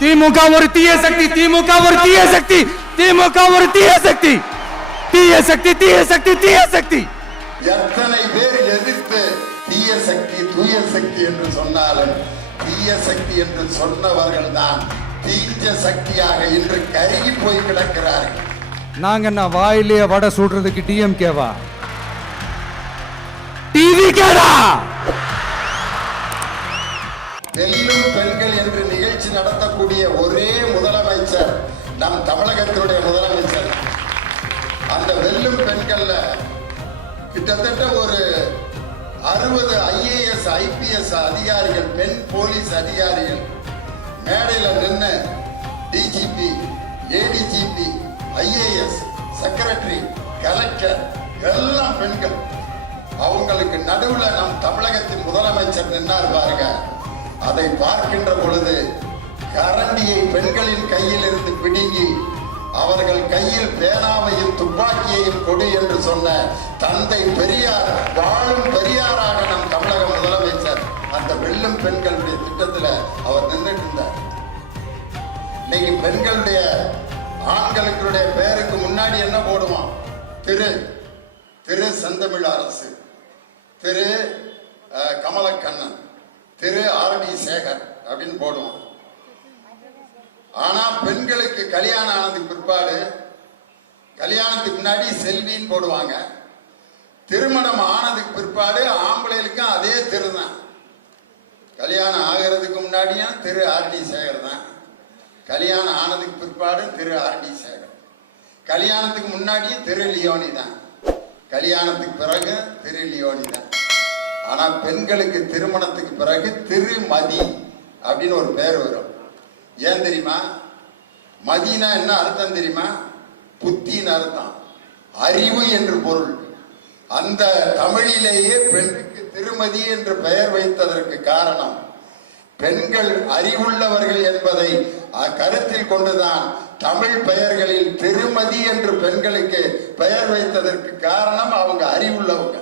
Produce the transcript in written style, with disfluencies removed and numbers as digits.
திமுக ஒரு தீய சக்தி, திமுக ஒரு தீய சக்தி, திமுக ஒரு தீய சக்தி, தீய சக்தி, தீய சக்தி, தீய சக்தி. எத்தனை பேர் எதிர்த்து தீய சக்தி தூய சக்தி என்று சொன்னாலும் தீய சக்தி என்று சொன்னவர்கள் தான் தீய சக்தியாக இன்று கருகி போய் கிடக்கிறார்கள். நாங்க என்ன வாயிலே வடை சுடுறதுக்கு டிஎம்கேவா, டிவிகேடா? வெல்லும் பெண்கள் என்று நிகழ்ச்சி நடத்தக்கூடிய ஒரே முதலமைச்சர் நம் தமிழகத்தினுடைய முதலமைச்சர். அந்த வெல்லும் பெண்கள்ல கிட்டத்தட்ட ஒரு 60 IAS IPS அதிகாரிகள், பெண் போலீஸ் அதிகாரிகள் மேடையில நின்று DGP, ADGP, IAS, secretary, collector எல்லாம் பெண்கள். அவங்களுக்கு நடுவுல நம் தமிழகத்தின் முதலமைச்சர் நின்னார் பாருங்க. அதை பார்க்கின்ற பொழுது கரண்டியை பெண்களின் கையில் இருந்து பிடுங்கி அவர்கள் கையில் பேனாவையும் துப்பாக்கியையும் கொடு என்று சொன்ன தந்தை பெரியார், வாழும் பெரியாராக நம் தமிழக முதலமைச்சர் அந்த வெல்லும் பெண்களுடைய திட்டத்தில் அவர் நின்றுட்டு இருந்தார். இன்னைக்கு பெண்களுடைய ஆண்களுடைய பெயருக்கு முன்னாடி என்ன போடுவான்? திரு செந்தமிழ் அரசு, திரு கமலக்கண்ணன், திரு RD சேகர் அப்படின்னு போடுவோம். ஆனா பெண்களுக்கு கல்யாணம் ஆனதுக்கு பிற்பாடு, கல்யாணத்துக்கு முன்னாடி செல்வின்னு போடுவாங்க. திருமணம் ஆனதுக்கு பிற்பாடு ஆம்பளைகளுக்கும் அதே திரு தான். கல்யாணம் ஆகிறதுக்கு முன்னாடியும் திரு RD சேகர் தான், கல்யாணம் ஆனதுக்கு பிற்பாடு திரு RD சேகர், கல்யாணத்துக்கு முன்னாடியும் திரு லியோனி தான், கல்யாணத்துக்கு பிறகு திரு லியோனி தான். ஆனா பெண்களுக்கு திருமணத்துக்கு பிறகு திருமதி அப்படின்னு ஒரு பேர் வரும். ஏன் தெரியுமா? மதினா என்ன அர்த்தம் தெரியுமா? புத்தின்னு அர்த்தம், அறிவு என்று பொருள். அந்த தமிழிலேயே பெண்ணுக்கு திருமதி என்று பெயர் வைத்ததற்கு காரணம் பெண்கள் அறிவுள்ளவர்கள் என்பதை கருத்தில் கொண்டுதான் தமிழ் பெயர்களில் திருமதி என்று பெண்களுக்கு பெயர் வைத்ததற்கு காரணம் அவங்க அறிவுள்ளவங்க.